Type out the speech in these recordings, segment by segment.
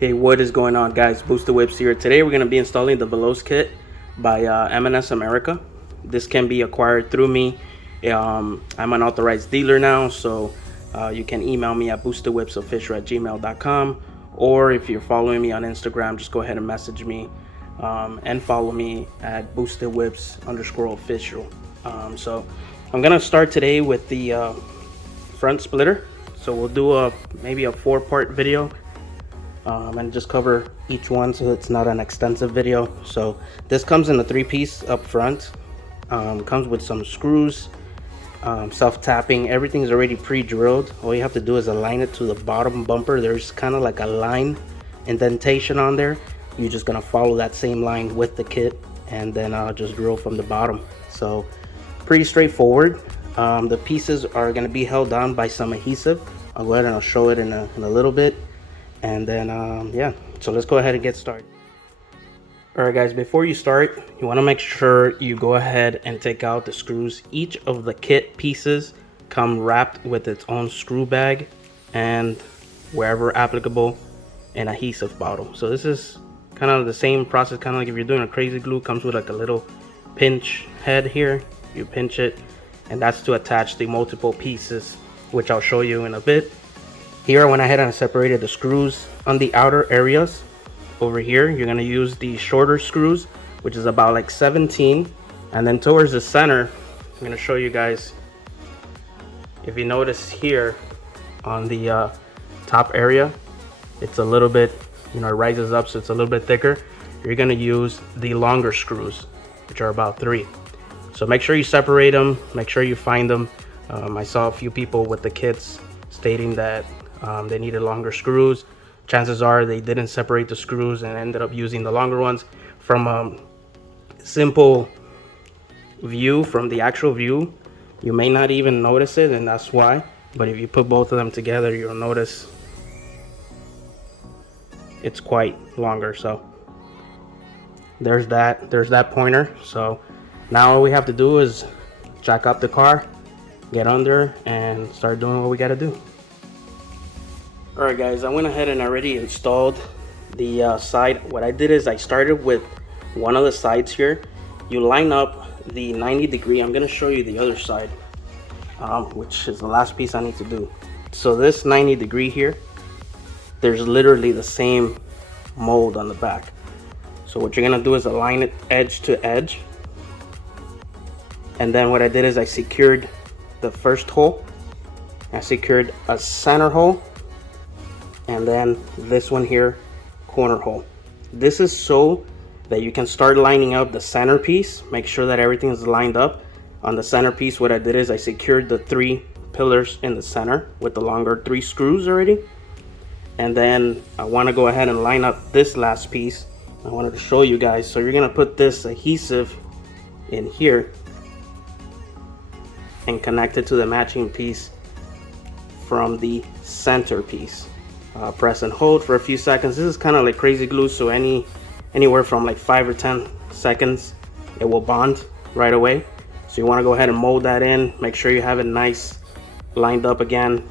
Hey, what is going on, guys? Booster Whips here. Today we're going to be installing the Veloce kit by M&S America. This can be acquired through me. I'm an authorized dealer now, so you can email me at boosterwhipsofficial@gmail.com, or if you're following me on Instagram, just go ahead and message me and follow me at boostedwhips_official. So I'm going to start today with the front splitter. So we'll do maybe a 4-part video. And just cover each one so it's not an extensive video. So this comes in a 3-piece up front. Comes with some screws, self-tapping. Everything's already pre-drilled. All you have to do is align it to the bottom bumper. There's kind of like a line indentation on there. You're just gonna follow that same line with the kit, and then just drill from the bottom. So pretty straightforward. The pieces are gonna be held down by some adhesive. I'll go ahead and I'll show it in a little bit. And then yeah, so let's go ahead and get started. Alright guys, before you start, you want to make sure you go ahead and take out the screws. Each of the kit pieces come wrapped with its own screw bag and, wherever applicable, an adhesive bottle. So this is kind of the same process, kind of like if you're doing a crazy glue. Comes with like a little pinch head here. You pinch it, and that's to attach the multiple pieces, which I'll show you in a bit. Here I went ahead and separated the screws on the outer areas. Over here you're going to use the shorter screws, which is about like 17, and then towards the center I'm going to show you guys. If you notice here on the top area, it's a little bit, it rises up, so it's a little bit thicker. You're going to use the longer screws, which are about 3. So make sure you separate them, make sure you find them. I saw a few people with the kits stating that they needed longer screws. Chances are they didn't separate the screws and ended up using the longer ones. From a simple view, from the actual view, you may not even notice it, and that's why. But if you put both of them together, you'll notice it's quite longer. So there's that pointer. So now all we have to do is jack up the car, get under, and start doing what we got to do. Alright guys, I went ahead and already installed the side. What I did is I started with one of the sides here. You line up the 90-degree. I'm going to show you the other side, which is the last piece I need to do. So this 90-degree here, there's literally the same mold on the back. So what you're going to do is align it edge to edge. And then what I did is I secured the first hole. I secured a center hole. And then this one here, corner hole. This is so that you can start lining up the centerpiece. Make sure that everything is lined up. On the centerpiece, what I did is I secured the 3 pillars in the center with the longer 3 screws already. And then I want to go ahead and line up this last piece. I wanted to show you guys. So you're going to put this adhesive in here and connect it to the matching piece from the center piece. Press and hold for a few seconds. This is kind of like crazy glue, so anywhere from like 5 or 10 seconds it will bond right away. So you want to go ahead and mold that in. Make sure you have it nice lined up again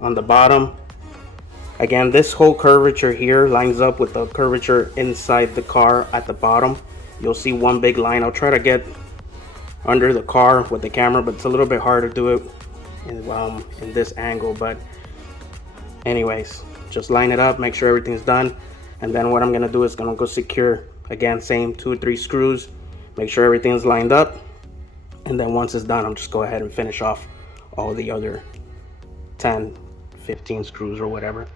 on the bottom. Again, this whole curvature here lines up with the curvature inside the car at the bottom. You'll see one big line. I'll try to get under the car with the camera, but it's a little bit hard to do it in this angle. But anyways, just line it up, make sure everything's done, and then what I'm gonna do is gonna go secure again, same 2 or 3 screws, make sure everything's lined up, and then once it's done, I'm just go ahead and finish off all the other 10, 15 screws or whatever,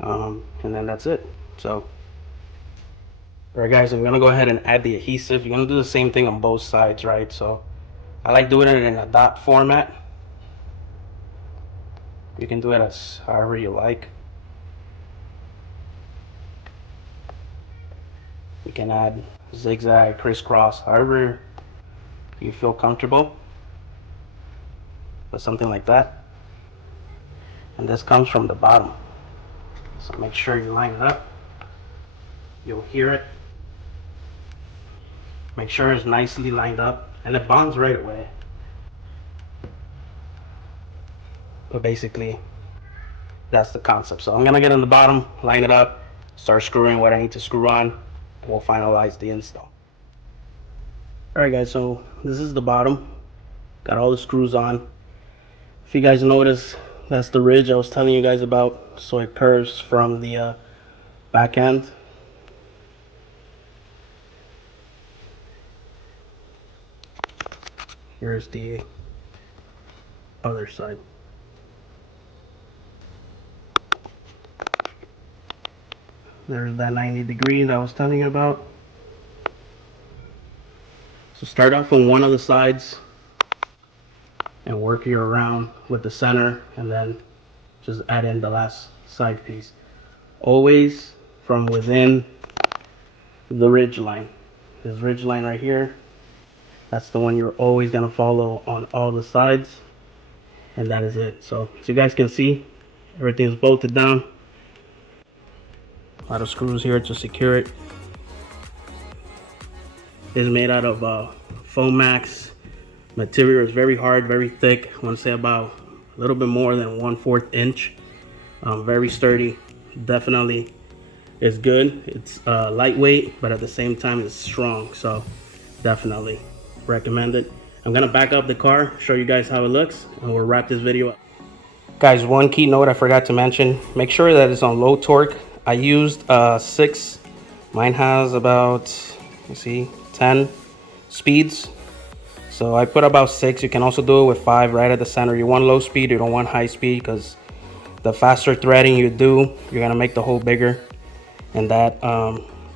and then that's it. So alright guys, I'm gonna go ahead and add the adhesive. You're gonna do the same thing on both sides, right? So I like doing it in a dot format. You can do it as however you like. You can add zigzag, crisscross, however you feel comfortable with something like that. And this comes from the bottom, so make sure you line it up. You'll hear it. Make sure it's nicely lined up, and it bonds right away. But basically that's the concept. So I'm gonna get on the bottom, line it up, start screwing what I need to screw on. We'll finalize the install. Alright guys, so this is the bottom. Got all the screws on. If you guys notice, that's the ridge I was telling you guys about. So it curves from the back end. Here's the other side. There's that 90 degrees I was telling you about. So start off on one of the sides and work your around with the center, and then just add in the last side piece. Always from within the ridge line. This ridge line right here, that's the one you're always gonna follow on all the sides, and that is it. So as you guys can see, everything's bolted down. A lot of screws here to secure it. It's made out of Formax material. Is very hard, very thick. I want to say about a little bit more than 1/4 inch. Very sturdy. Definitely is good. It's lightweight, but at the same time it's strong. So definitely recommend it. I'm gonna back up the car, show you guys how it looks, and we'll wrap this video up. Guys, one key note I forgot to mention: make sure that it's on low torque. I used 6. Mine has about, let's see, 10 speeds. So I put about 6. You can also do it with 5 right at the center. You want low speed, you don't want high speed, because the faster threading you do, you're gonna make the hole bigger, and that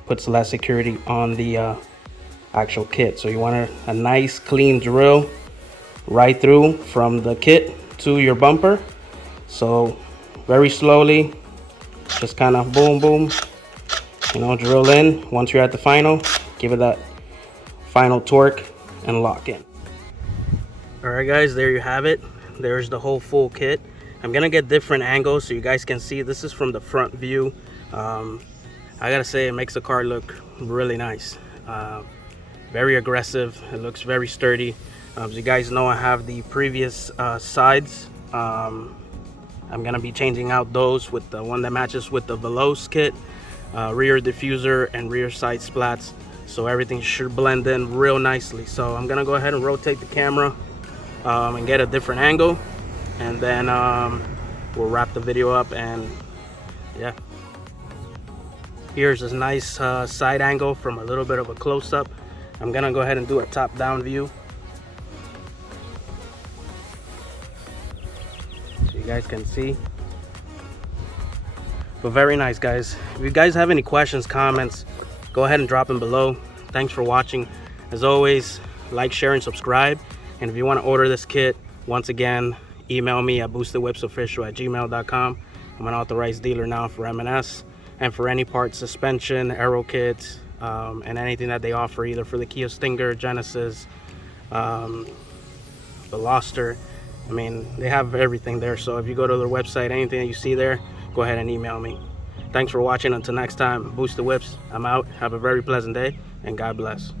puts less security on the actual kit. So you want a nice clean drill right through from the kit to your bumper. So very slowly, just kind of boom boom, you know, drill in. Once you're at the final, give it that final torque and lock in. All right guys, there you have it. There's the whole full kit. I'm gonna get different angles so you guys can see. This is from the front view. I gotta say, it makes the car look really nice. Very aggressive. It looks very sturdy. As you guys know, I have the previous sides. I'm gonna be changing out those with the one that matches with the Veloce kit, rear diffuser and rear side splats. So everything should blend in real nicely. So I'm gonna go ahead and rotate the camera and get a different angle, and then we'll wrap the video up. And yeah, here's this nice side angle from a little bit of a close-up. I'm gonna go ahead and do a top-down view so you guys can see. But very nice, guys. If you guys have any questions, comments, go ahead and drop them below. Thanks for watching. As always, like, share, and subscribe. And if you want to order this kit, once again, email me at boostedwhipsofficial@gmail.com. I'm an authorized dealer now for M&S, and for any part, suspension, aero kits, and anything that they offer, either for the Kia Stinger, Genesis, Veloster. I mean, they have everything there. So if you go to their website, anything that you see there, go ahead and email me. Thanks for watching. Until next time, Boosted Whips, I'm out. Have a very pleasant day, and God bless.